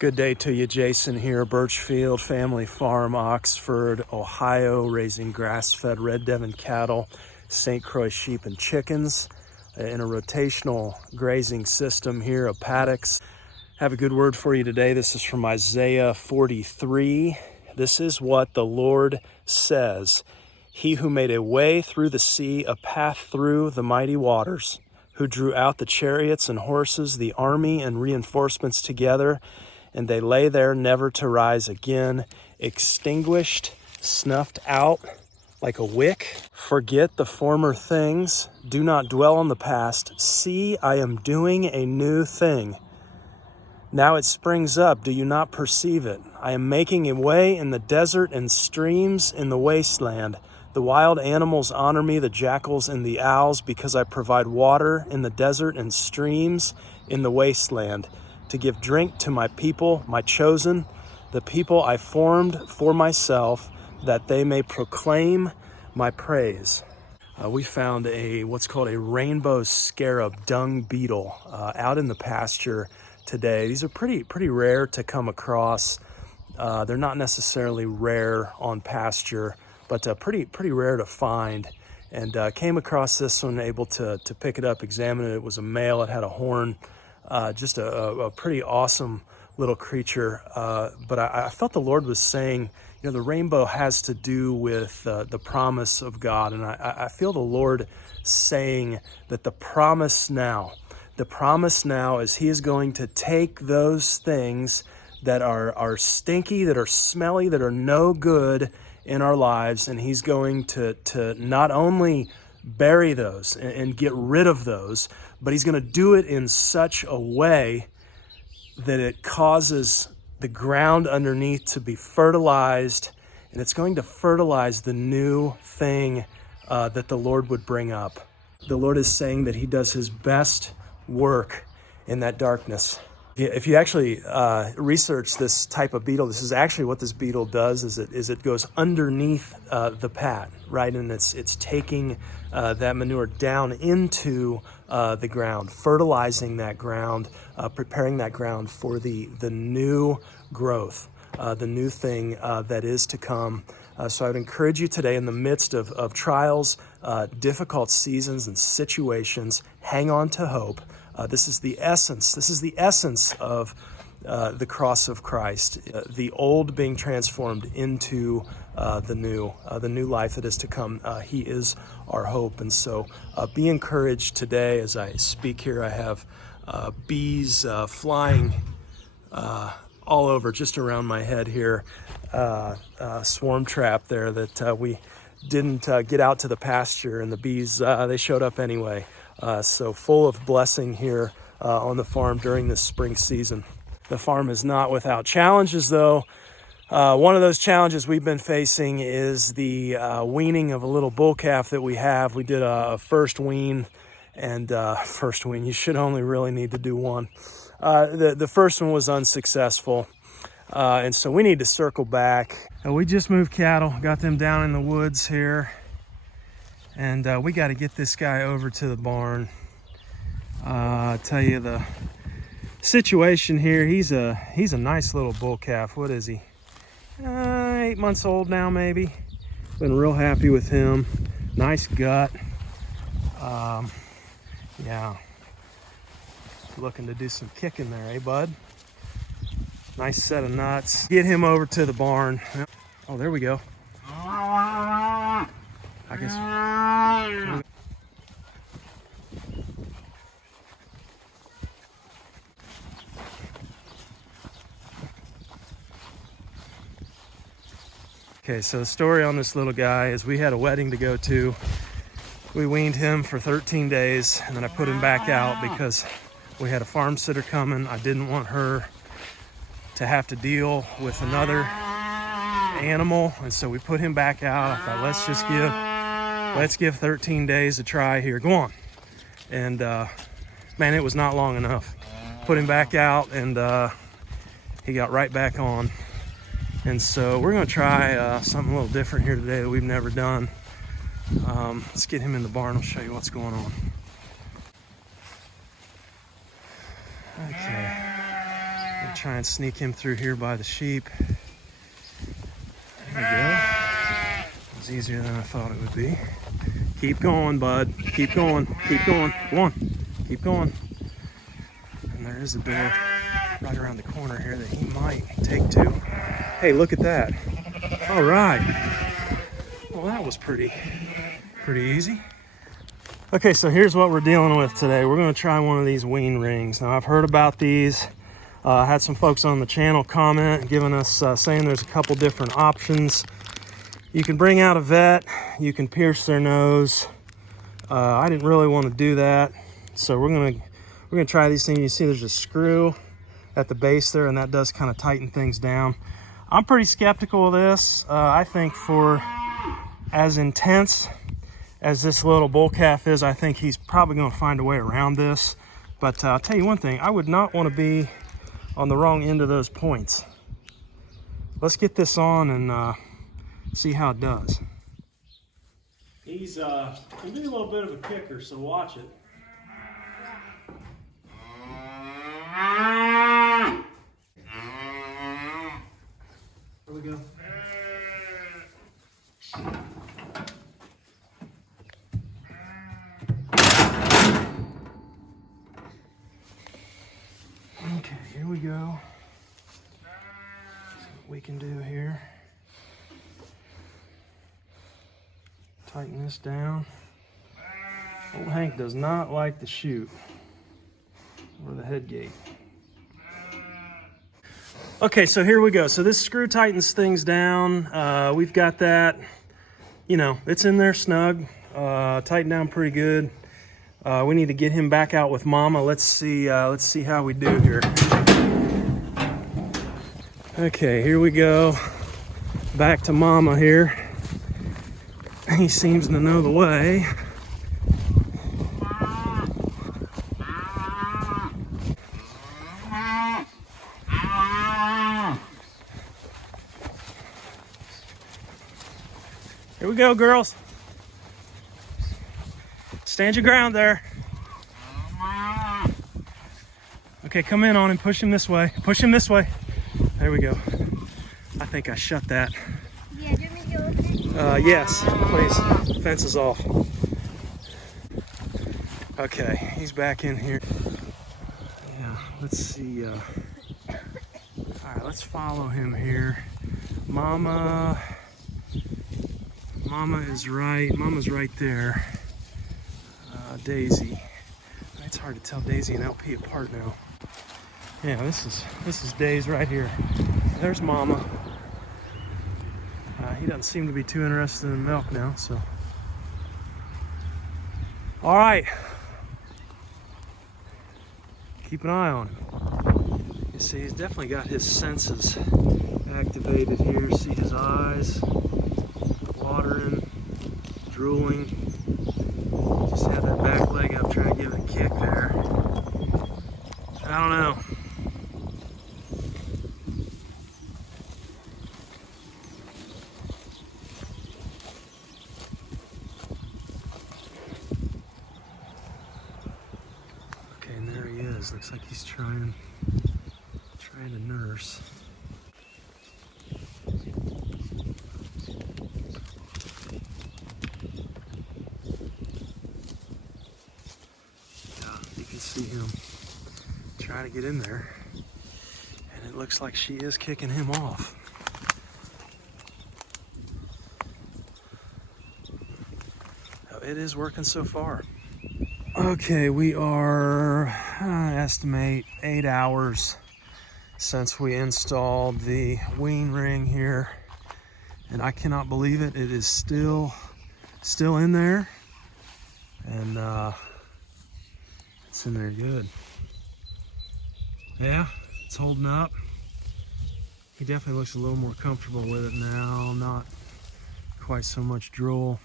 Good day to you, Jason here, Birchfield Family Farm, Oxford, Ohio, raising grass-fed Red Devon cattle, St. Croix sheep and chickens in a rotational grazing system here of paddocks. Have a good word for you today. This is from Isaiah 43. This is what the Lord says. He who made a way through the sea, a path through the mighty waters, who drew out the chariots and horses, the army and reinforcements together, and they lay there never to rise again, extinguished, snuffed out like a wick. Forget the former things, do not dwell on the past. See, I am doing a new thing. Now it springs up, do you not perceive it? I am making a way in the desert and streams in the wasteland. The wild animals honor me, the jackals and the owls, because I provide water in the desert and streams in the wasteland, to give drink to my people, my chosen, the people I formed for myself, that they may proclaim my praise. We found what's called a rainbow scarab dung beetle out in the pasture today. These are pretty rare to come across. They're not necessarily rare on pasture, but pretty rare to find. And came across this one, able to pick it up, examine it. It was a male. It had a horn. Just a pretty awesome little creature. But I felt the Lord was saying, the rainbow has to do with the promise of God. And I feel the Lord saying that the promise now is He is going to take those things that are stinky, that are smelly, that are no good in our lives, and He's going to not only bury those and get rid of those, but He's going to do it in such a way that it causes the ground underneath to be fertilized, and it's going to fertilize the new thing that the Lord would bring up. The Lord is saying that He does His best work in that darkness. If you actually research this type of beetle, this is actually what this beetle does. Is it goes underneath the pad, right, and it's taking that manure down into the ground, fertilizing that ground, preparing that ground for the new growth, the new thing that is to come. So I would encourage you today, in the midst of trials, difficult seasons and situations, hang on to hope. This is the essence. This is the essence of the cross of Christ, the old being transformed into the new life that is to come. He is our hope. And so be encouraged today as I speak here. I have bees flying all over, just around my head here. Swarm trap there that we didn't get out to the pasture, and the bees, they showed up anyway. So full of blessing here on the farm during this spring season. The farm is not without challenges, though. One of those challenges we've been facing is the weaning of a little bull calf that we have. We did a first wean, and first wean, you should only really need to do one. The first one was unsuccessful, and so we need to circle back. We just moved cattle, got them down in the woods here. And we got to get this guy over to the barn. I tell you, the situation here, he's a nice little bull calf. What is he? 8 months old now, maybe. Been real happy with him. Nice gut. Yeah. Looking to do some kicking there, eh, bud? Nice set of nuts. Get him over to the barn. Oh, there we go. I guess. Okay, so the story on this little guy is we had a wedding to go to. We weaned him for 13 days, and then I put him back out because we had a farm sitter coming. I didn't want her to have to deal with another animal, and so we put him back out. I thought, let's give 13 days a try here. Go on. And man, it was not long enough. Put him back out, and he got right back on. And so we're going to try something a little different here today that we've never done. Let's get him in the barn. I'll show you what's going on. Okay. I'll try and sneak him through here by the sheep. There we go. It was easier than I thought it would be. Keep going, bud. Keep going. Keep going. Come on. Keep going. And there is a bear right around the corner here that he might take to. Hey, look at that. All right. Well, that was pretty easy. Okay, so here's what we're dealing with today. We're going to try one of these wean rings. Now, I've heard about these. I had some folks on the channel comment, giving us, saying there's a couple different options. You can bring out a vet. You can pierce their nose. I didn't really want to do that, so we're gonna try these things. You see, there's a screw at the base there, and that does kind of tighten things down. I'm pretty skeptical of this. I think for as intense as this little bull calf is, I think he's probably going to find a way around this. But I'll tell you one thing, I would not want to be on the wrong end of those points. Let's get this on and see how it does. He's can be a little bit of a kicker, so watch it. Here we go. Okay, here we go. See what we can do here. Tighten this down. Old Hank does not like the chute or the head gate. Okay, so here we go. So this screw tightens things down. We've got that, you know, it's in there snug, tightened down pretty good. We need to get him back out with Mama. Let's see how we do here. Okay, here we go. Back to Mama here. He seems to know the way. Here we go, girls. Stand your ground there. Okay, come in on him. Push him this way. Push him this way. There we go. I think I shut that. Yeah, do you want me to open it? Yes, please. Fence is off. Okay, he's back in here. Yeah, let's see. All right, let's follow him here. Mama is right. Mama's right there. Daisy. It's hard to tell Daisy and LP apart now. Yeah, this is Daisy right here. There's Mama. He doesn't seem to be too interested in milk now, so. All right. Keep an eye on him. You see, he's definitely got his senses activated here. See his eyes watering, drooling. Just had that back leg up trying to give it a kick there. I don't know. Okay, and there he is. Looks like he's trying to nurse. See him trying to get in there, and it looks like she is kicking him off. Now, it is working so far. Okay, we are, I estimate 8 hours since we installed the wean ring here, and I cannot believe it. It is still in there, and it's in there good. Yeah, it's holding up. He definitely looks a little more comfortable with it now, not quite so much drool.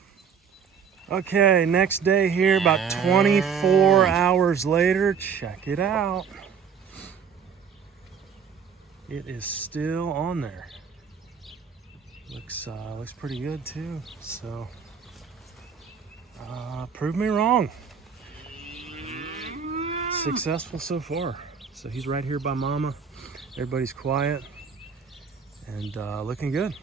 Okay, next day here, about 24 hours later. Check it out. It is still on there. Looks pretty good too. So, prove me wrong. Successful so far. So he's right here by Mama. Everybody's quiet and looking good.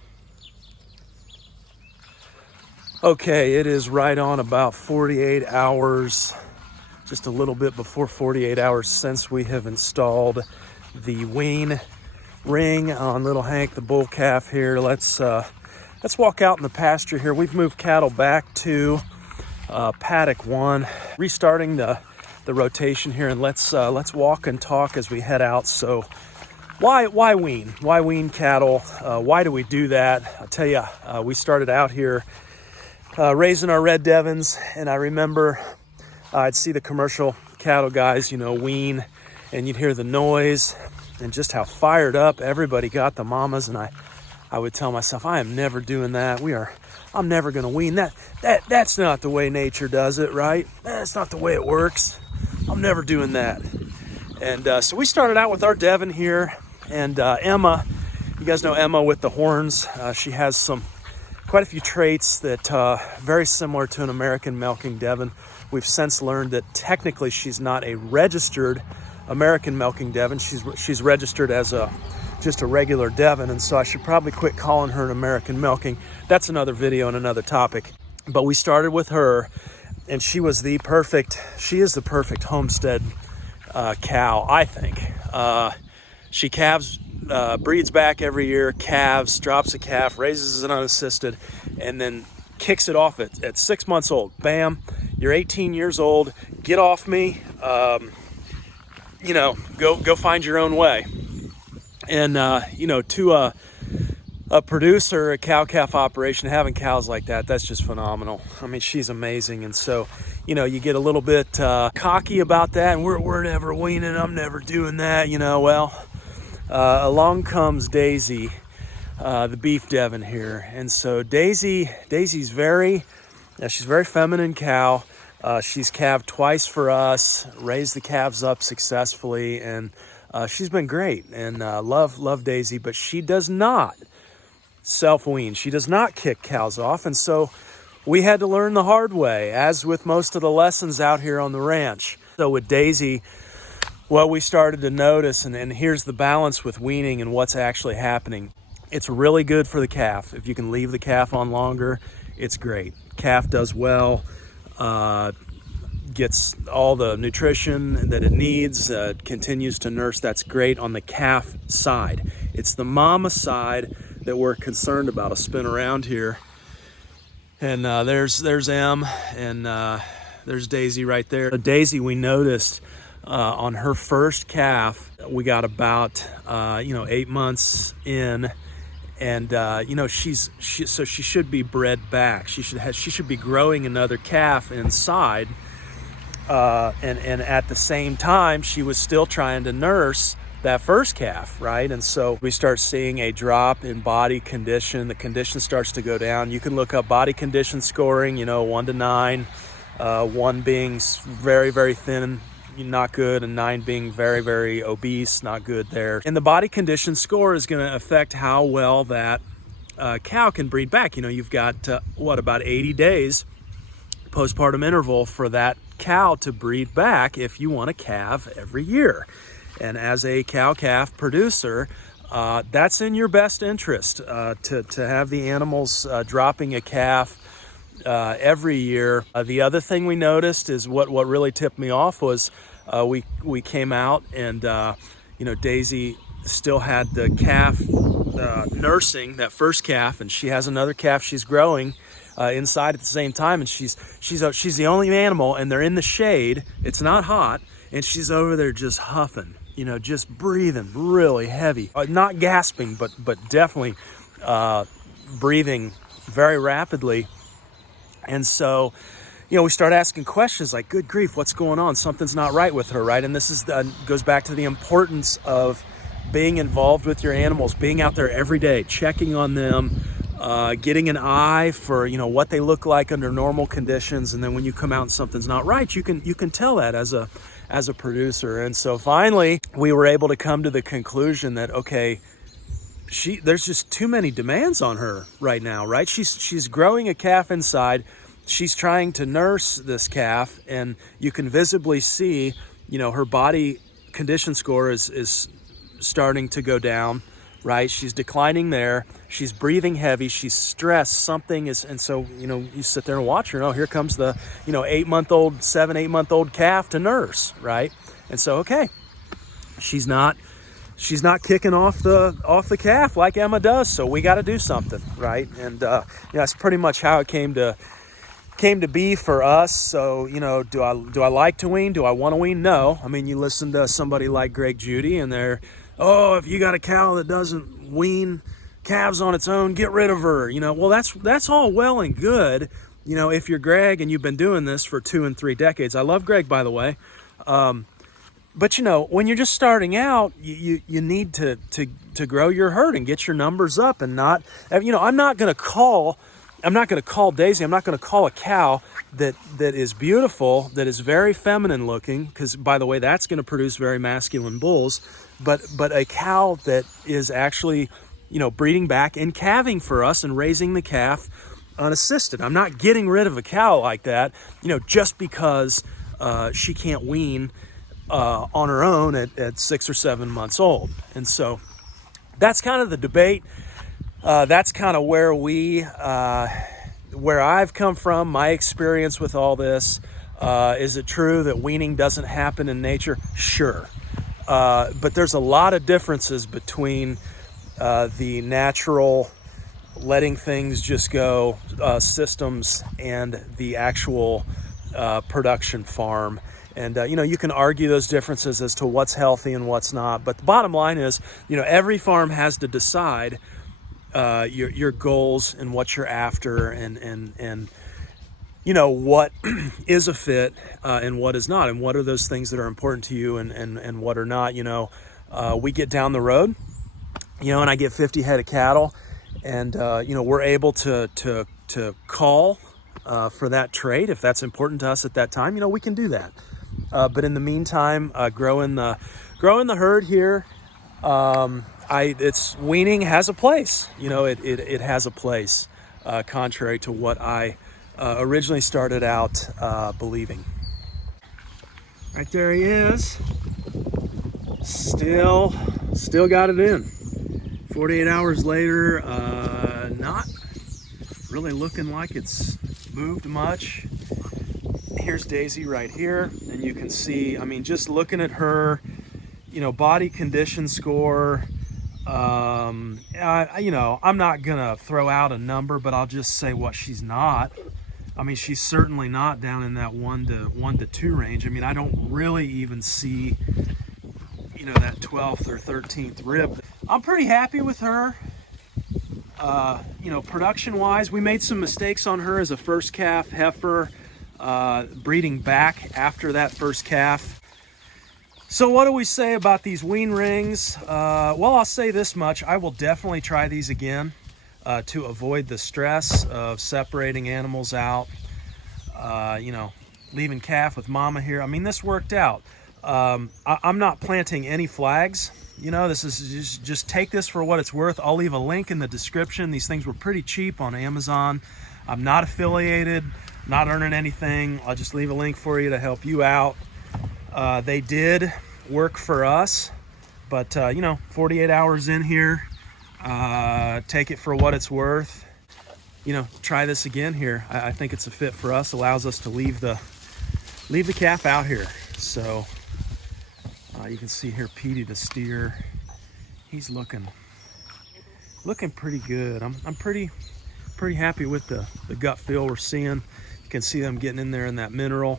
Okay, it is right on about 48 hours, just a little bit before 48 hours since we have installed the Wean ring on little Hank, the bull calf here. Let's walk out in the pasture here. We've moved cattle back to paddock 1, restarting the rotation here, and let's walk and talk as we head out. So why wean? Why wean cattle? Why do we do that? I'll tell you, we started out here raising our Red Devons, and I remember I'd see the commercial cattle guys, wean, and you'd hear the noise and just how fired up everybody got, the mamas, and I would tell myself, I am never doing that. I'm never going to wean. That's not the way nature does it, right? That's not the way it works. I'm never doing that. And so we started out with our Devon here, and Emma, you guys know Emma with the horns. She has quite a few traits that very similar to an American milking Devon. We've since learned that technically she's not a registered American milking Devon. She's registered as just a regular Devon, and so I should probably quit calling her an American milking. That's another video and another topic. But we started with her, and she is the perfect homestead cow, I think. She calves, breeds back every year, calves, drops a calf, raises it unassisted, and then kicks it off at 6 months old. Bam, you're 18 years old, get off me, go find your own way. And, to a producer, a cow-calf operation, having cows like that's just phenomenal. I mean, she's amazing. And so, you get a little bit cocky about that, and we're never weaning, I'm never doing that, along comes Daisy, the beef Devon here. And so Daisy's she's very feminine cow. She's calved twice for us, raised the calves up successfully, and she's been great, and love Daisy, but she does not self-wean. She does not kick cows off, and so we had to learn the hard way, as with most of the lessons out here on the ranch. So with Daisy, what we started to notice, and here's the balance with weaning and what's actually happening. It's really good for the calf. If you can leave the calf on longer, it's great. Calf does well, gets all the nutrition that it needs, continues to nurse. That's great on the calf side. It's the mama side that we're concerned about. I'll spin around here, and there's Em, and there's Daisy right there. Daisy, we noticed on her first calf, we got about 8 months in, and so she should be bred back. She should be growing another calf inside. And at the same time, she was still trying to nurse that first calf, right? And so we start seeing a drop in body condition. The condition starts to go down. You can look up body condition scoring, 1 to 9, 1 being very, very thin, not good, and 9 being very, very obese, not good there. And the body condition score is going to affect how well that cow can breed back. You've got, about 80 days postpartum interval for that cow to breed back if you want to calve every year. And as a cow-calf producer, that's in your best interest to have the animals dropping a calf every year. The other thing we noticed is what really tipped me off was we came out, and Daisy still had the calf nursing that first calf, and she has another calf she's growing inside at the same time, and she's the only animal, and they're in the shade. It's not hot, and she's over there just huffing, just breathing really heavy, not gasping, but definitely breathing very rapidly. And so, we start asking questions like, good grief, what's going on? Something's not right with her, right? And this goes back to the importance of being involved with your animals, being out there every day, checking on them, getting an eye for what they look like under normal conditions, and then when you come out and something's not right, you can tell that as a producer. And so finally, we were able to come to the conclusion that there's just too many demands on her right now, right? She's growing a calf inside. She's trying to nurse this calf, and you can visibly see, her body condition score is starting to go down, right? She's declining there. She's breathing heavy. She's stressed. Something is, and so, you sit there and watch her. Oh, here comes the, 7-8-month-old calf to nurse, right? And so, okay, she's not kicking off the calf like Emma does. So we got to do something, right? And that's pretty much how it came to be for us. So, do I like to wean? Do I want to wean? No. I mean, you listen to somebody like Greg Judy and they're, oh, if you got a cow that doesn't wean calves on its own, get rid of her. Well, that's all well and good, if you're Greg and you've been doing this for 2 and 3 decades. I love Greg, by the way. But when you're just starting out, you need to grow your herd and get your numbers up, and not, I'm not going to call Daisy. I'm not going to call a cow that is beautiful, that is very feminine looking, because, by the way, that's going to produce very masculine bulls. But a cow that is actually, breeding back and calving for us and raising the calf unassisted. I'm not getting rid of a cow like that, just because she can't wean on her own at 6 or 7 months old. And so that's kind of the debate. That's kind of where I've come from, my experience with all this. Is it true that weaning doesn't happen in nature? Sure. But there's a lot of differences between the natural letting things just go systems and the actual production farm. And, you can argue those differences as to what's healthy and what's not. But the bottom line is, every farm has to decide your goals and what you're after, and what is a fit and what is not, and what are those things that are important to you and what are not. We get down the road, and I get 50 head of cattle, and we're able to call for that trade if that's important to us at that time. We can do that. But in the meantime, growing the herd here. It's weaning has a place. It has a place, contrary to what I originally started out believing. Right there he is. Still got it in. 48 hours later, not really looking like it's moved much. Here's Daisy right here, and you can see, just looking at her, body condition score. I'm not gonna throw out a number, but I'll just say what she's not. She's certainly not down in that 1 to 2 range. I don't really even see, that 12th or 13th rib. I'm pretty happy with her. Production wise, we made some mistakes on her as a first calf heifer, breeding back after that first calf. So what do we say about these wean rings? Well, I'll say this much. I will definitely try these again to avoid the stress of separating animals out, leaving calf with mama here. This worked out. I'm not planting any flags. This is just take this for what it's worth. I'll leave a link in the description. These things were pretty cheap on Amazon. I'm not affiliated, not earning anything. I'll just leave a link for you to help you out. They did work for us, but 48 hours in here, take it for what it's worth. Try this again here. I think it's a fit for us. Allows us to leave the calf out here. So you can see here Petey the steer. He's looking pretty good. I'm pretty happy with the gut feel we're seeing. You can see them getting in there in that mineral,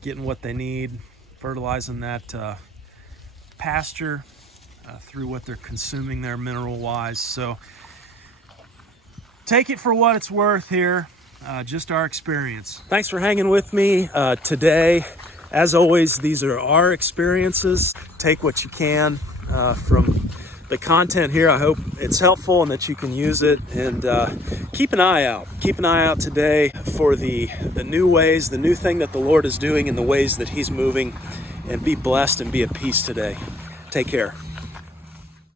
getting what they need, fertilizing that pasture through what they're consuming there mineral wise. So take it for what it's worth here, just our experience. Thanks for hanging with me today. As always, these are our experiences. Take what you can from the content here. I hope it's helpful and that you can use it, and keep an eye out. Keep an eye out today for the new ways, the new thing that the Lord is doing in the ways that he's moving, and be blessed and be at peace today. Take care.